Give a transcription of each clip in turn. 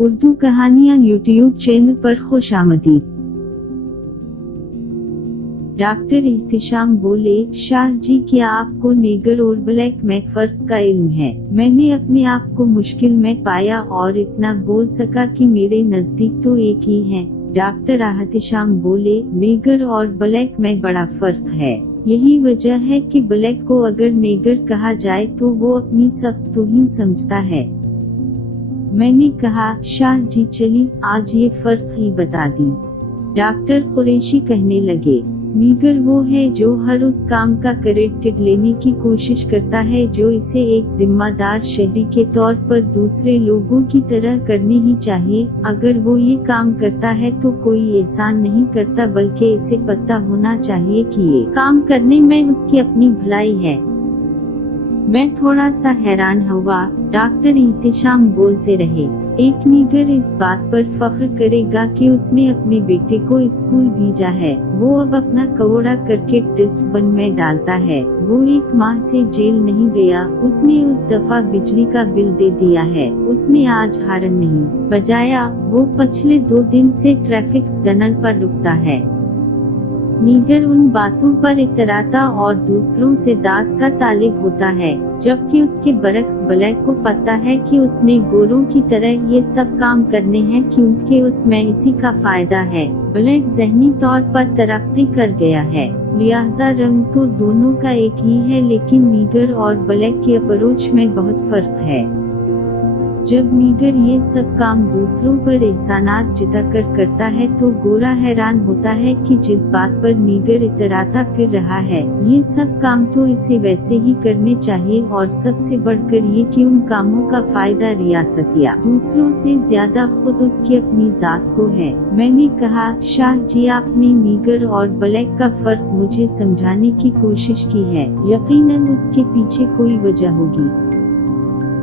उर्दू कहानियाँ YouTube channel पर खुशामदीद। Doctor इहतिशाम बोले, शाह जी क्या आपको नेगर और ब्लैक में फर्क का इल्म है? मैंने अपने आप को मुश्किल में पाया और इतना बोल सका कि मेरे नजदीक तो एक ही है। डॉक्टर इहतिशाम बोले, नेगर और ब्लैक में बड़ा फर्क है। यही वजह है कि ब्लैक को अगर नेगर कहा जाए तो वो अपनी सख्त तौहीन समझता है। मैंने कहा, शाह जी चली आज ये फर्क ही बता दी। डॉक्टर कुरैशी कहने लगे, नीगर वो है जो हर उस काम का क्रेडिट लेने की कोशिश करता है जो इसे एक जिम्मेदार शहरी के तौर पर दूसरे लोगों की तरह करने ही चाहिए। अगर वो ये काम करता है तो कोई एहसान नहीं करता, बल्कि इसे पता होना चाहिए कि ये काम करने में उसकी अपनी भलाई है। मैं थोड़ा सा हैरान हुआ। डॉक्टर इहतिशाम बोलते रहे, एक नीगर इस बात पर फख्र करेगा कि उसने अपने बेटे को स्कूल भेजा है। वो अब अपना कौड़ा करके डस्टबिन में डालता है। वो एक माह से जेल नहीं गया। उसने उस दफा बिजली का बिल दे दिया है। उसने आज हारन नहीं बजाया। वो पिछले 2 दिन से ट्रैफिक सिग्नल पर रुकता है। नीगर उन बातों पर इतराता और दूसरों से दाद का तालिब होता है, जबकि उसके बरक्स ब्लैक को पता है कि उसने गोरों की तरह ये सब काम करने हैं क्योंकि उसमें इसी का फायदा है। ब्लैक ज़हनी तौर पर तरक्की कर गया है, लिहाजा रंग तो दोनों का एक ही है, लेकिन नीगर और ब्लैक की अप्रोच में बहुत फर्क है। जब नीगर ये सब काम दूसरों पर एहसानात जताकर करता है तो गोरा हैरान होता है कि जिस बात पर नीगर इतराता फिर रहा है, ये सब काम तो इसे वैसे ही करने चाहिए, और सबसे बढ़कर ये कि उन कामों का फायदा रियासत या दूसरों से ज्यादा खुद उसकी अपनी जात को है। मैंने कहा, शाह जी आपने नीगर और ब्लैक का फर्क मुझे समझाने की कोशिश की है, यकीनन उसके पीछे कोई वजह होगी।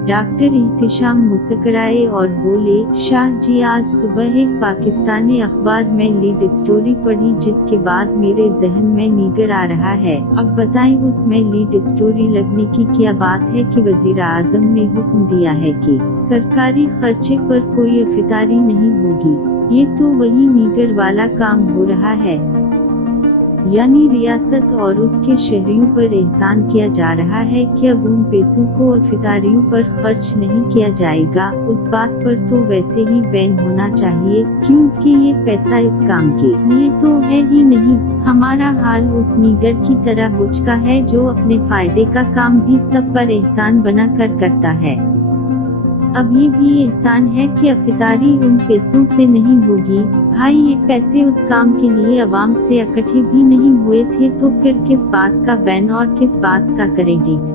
डॉक्टर इहतिशाम मुस्कुराए और बोले, शाह जी आज सुबह एक पाकिस्तानी अखबार में लीड स्टोरी पढ़ी जिसके बाद मेरे जहन में नीगर आ रहा है। अब बताएं उसमें लीड स्टोरी लगने की क्या बात है कि वजीर आजम ने हुक्म दिया है कि सरकारी खर्चे पर कोई अफतारी नहीं होगी। ये तो वही नीगर वाला काम हो रहा है, यानी रियासत और उसके शहरियों पर एहसान किया जा रहा है कि अब उन पैसों को अफतारियों पर खर्च नहीं किया जाएगा। उस बात पर तो वैसे ही बैन होना चाहिए, क्योंकि ये पैसा इस काम के लिए तो है ही नहीं। हमारा हाल उस नीगर की तरह हो चुका है जो अपने फायदे का काम भी सब पर एहसान बना कर करता है। अब ये भी एहसान है कि अफतारी उन पैसों से नहीं होगी। भाई ये पैसे उस काम के लिए अवाम से इकट्ठे भी नहीं हुए थे, तो फिर किस बात का बैन और किस बात का क्रेडिट?